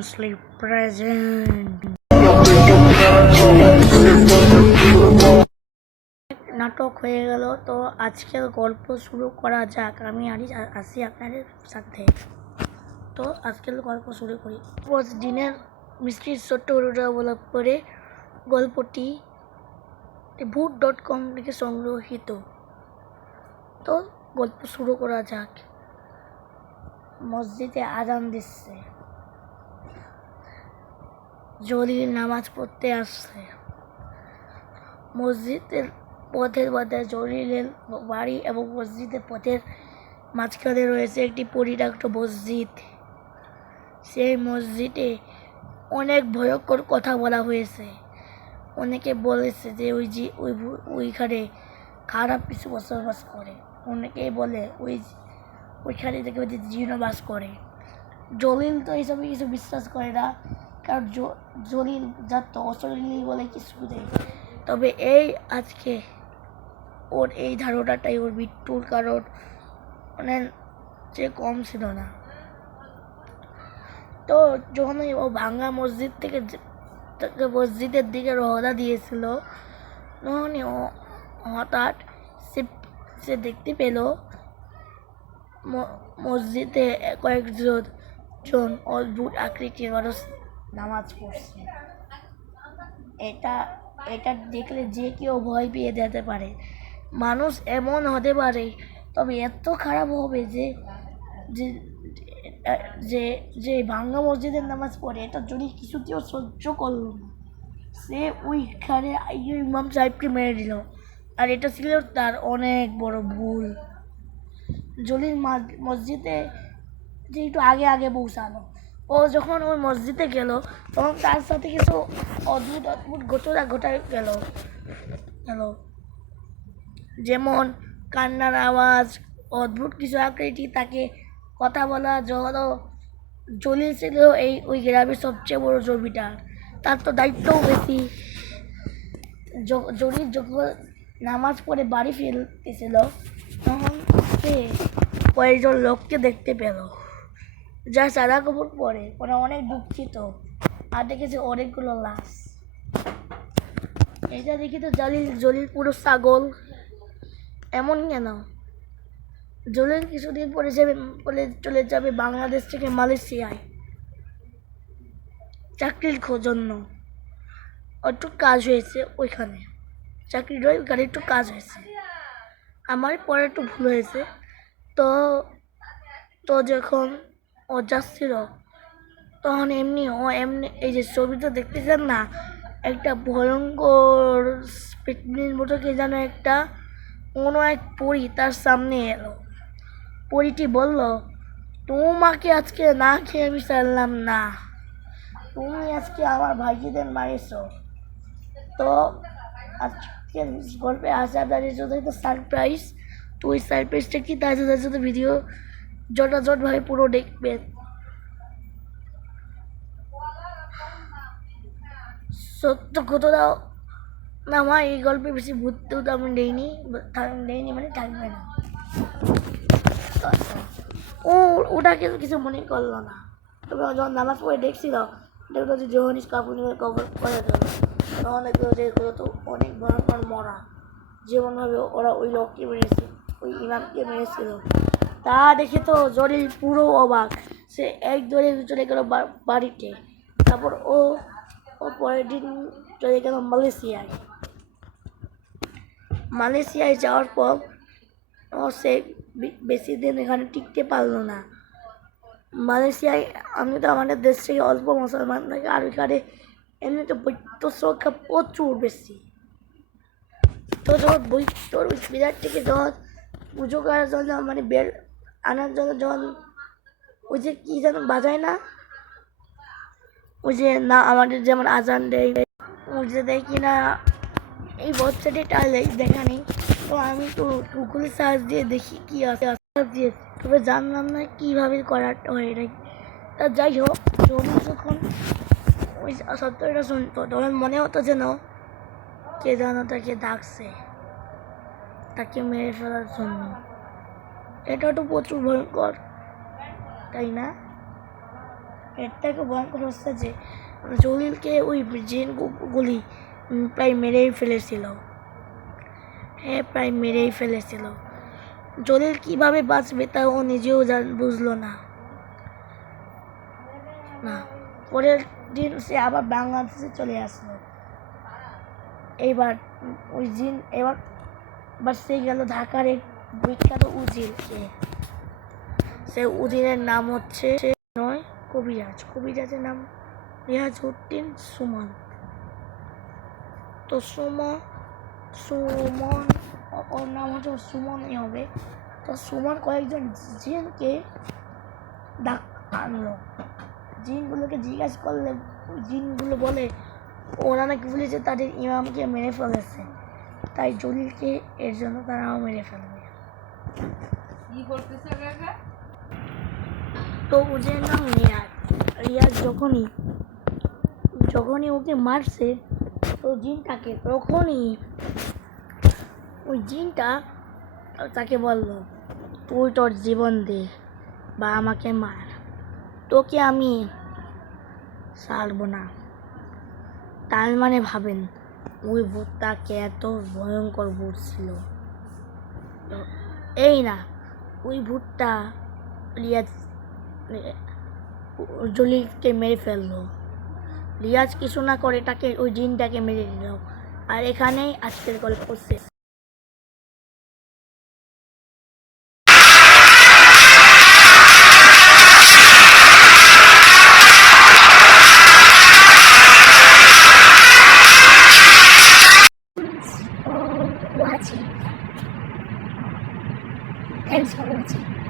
sleep present নাটক হয়ে গেল। তো আজকের গল্প শুরু করা যাক। আমি আসি আপনাদের সাথে। তো আজকের গল্প শুরু করি। দিনের মিষ্টির ছোট্ট অবলম্বন করে গল্পটি ভূত.com থেকে সংগ্রহীত। তো গল্প শুরু করা যাক। মসজিদে আজান দিচ্ছে, জলিল নামাজ পড়তে আসছে। মসজিদের পথের মাঝে জলিলের বাড়ি এবং মসজিদের পথের মাঝখানে রয়েছে একটি পরিত্যক্ত মসজিদ। সেই মসজিদে অনেক ভয়ঙ্কর কথা বলা হয়েছে। অনেকে বলেছে যে ওইখানে খারাপ কিছু বসবাস করে। অনেকেই বলে ওইখানে থেকে জিন বাস করে। জলিল তো এইসব কিছু বিশ্বাস করে না, কারণ জলিল জানতো অশরীরী বলে কিছু নেই। তবে আজকে ওর এই ধারণাটাই ওর মৃত্যুর কারণ মানে যে কম ছিল না। তো যখন ও ভাঙ্গা মসজিদ থেকে মসজিদের দিকে রওনা দিয়েছিল, তখনই ও হঠাৎ সে দেখতে পেল মসজিদে কয়েকজন অদ্ভুত আকৃতির মানুষ নামাজ পড়ছে। এটা দেখলে যে কেউ ভয় পেয়ে যেতে পারে। মানুষ এমন হতে পারে, তবে এত খারাপ হবে যে যে যে ভাঙ্গা মসজিদের নামাজ পড়ে এটা যদি কিছুতেও সহ্য করল না। সে ওইখানে ইমাম সাহেবকে মেরে দিল, আর এটা ছিল তার অনেক বড় ভুল। জলিল মসজিদে যে একটু আগে আগে পৌঁছালো। ও যখন ওই মসজিদে গেল, তখন তার সাথে কিছু অদ্ভুত ঘটনা ঘটায় গেল। যেমন কান্নার আওয়াজ, অদ্ভুত কিছু আকৃতি, তাকে কথা বলা। জলিল ছিল ওই গ্রামের সবচেয়ে বড় জমিদার, তার তো দায়িত্বও বেশি। জলিল যখন নামাজ পড়ে বাড়ি ফিরতেছিল, তখন সে কয়েকজন লোককে দেখতে পেল যা সাদা কাপড় পরে। ওরা অনেক দুঃখিত, আর দেখেছে অনেকগুলো লাশ। এটা দেখি তো জলিল পুরো ছাগল। এমন কেন? জলিল কিছুদিন পরে চলে যাবে বাংলাদেশ থেকে মালয়েশিয়ায় চাকরির জন্য। একটু কাজ হয়েছে ওইখানে, চাকরির ওইখানে একটু কাজ হয়েছে। আমার পরে একটু ভুল হয়েছে। তো যখন ও যাচ্ছিল, তখন এমনি এই যে ছবিটা দেখতেছেন না, একটা ভয়ঙ্কর পেতনির মতো কে যেন একটা কোনো এক পরী তার সামনে এলো। পরীটি বলল, তোমাকে আজকে না খেয়ে আমি চাইলাম না, তুমি আজকে আমার ভাইজিদের মারিয়েছ। তো আজকের গল্পে আসে আপনাদের জন্য একটা সারপ্রাইজ। তো ওই সারপ্রাইজটা কি, তার জন্য ভিডিও যথাযথভাবে পুরো দেখবেন। সত্য ঘটনা না, আমার এই গল্পে বেশি ভূত আমি দেইনি মানে থাকবে না। ওটাকে কিছু মনে করলো না। তবে যখন নামাজ পড়ে দেখছিল, দেখলো যে জোহনিস কাপড় নিয়ে কভার করে দিল। তখন দেখলো যে এগুলো তো অনেক ভয়ঙ্কর মরা, যেমনভাবে ওরা ওই লোককে মেরেছে, ওই ইমামকে মেরেছিল। তা দেখে তো জলিল পুরো অবাক। সে এক দৌড়ে চলে গেল বাড়িতে। তারপর ও পরের দিন চলে গেল মালয়েশিয়ায় যাওয়ার পর সে বেশি দিন এখানে টিকতে পারলো না। মালয়েশিয়ায় আমি তো আমাদের দেশ থেকে অল্প মুসলমান থাকে, আর ওইখানে এমনিতে বৈদ্য সংখ্যা প্রচুর বেশি। তো যখন বৈদ্যর ওই বিরাট থেকে যখন পুজো করার জন্য মানে বের আনার জন্য যখন ওই যে কী যেন বাজায় না, ওই যে না আমাদের যেমন আজান দেয়, ওই যে দেয় কি না, এই ওয়েবসাইটে দেখা নেই। তো আমি তো গুগলে সার্চ দিয়ে দেখি কি আছে, তবে জানলাম না কীভাবে করাটা হয় এটা। তা যাই হোক, জমি যখন ওই সত্যটা শুনতো, তখন মনে হতো যেন কে যেন তাকে ডাকছে, তাকে মেরে ফেলার জন্য। এটা তো প্রচুর ভয়ঙ্কর, তাই না? এর থেকে ভয়ঙ্কর হচ্ছে যে জলিলকে ওই জিনগুলি প্রায় মেরেই ফেলেছিল। হ্যাঁ, প্রায় মেরেই ফেলেছিল। জলিল কিভাবে বাঁচবে তা ও নিজেও বুঝলো না। পরের দিন সে আবার বাংলাদেশে চলে আসলো। এবার সে গেল ঢাকার এক বিখ্যাত উজিরকে। সে উজিরের নাম হচ্ছে কবিরাজের নাম রিয়াজউদ্দিন সুমন। তো সুমন ওর নাম হচ্ছে সুমনই হবে। তো সুমন কয়েকজন জিনকে আনলো। জিনগুলোকে জিজ্ঞাসা করলে জিনগুলো বলে ওরা নাকি বলেছে তাদের ইমামকে মেরে ফেলেছে, তাই জলিলকে এর জন্য তারাও মেরে ফেলবে। তো ওদের নাম রিয়াজ যখনই ওকে মারছে তো জিনটাকে, তখনই ওই জিনটা তাকে বলল, তুই তোর জীবন দে বা আমাকে মার, তোকে আমি ছাড়বো না। তার মানে ভাবেন ওই ভূতটাকে এত ভয়ঙ্কর ভূত ছিল। এই না, ওই ভূতটা রিয়াজ জলিলকে মেরে ফেললো। রিয়াজ কিছু না করে তাকে ওই জিনটাকে মেরে দিল। আর এখানেই আজকের গল্প শেষ। Thanks for watching.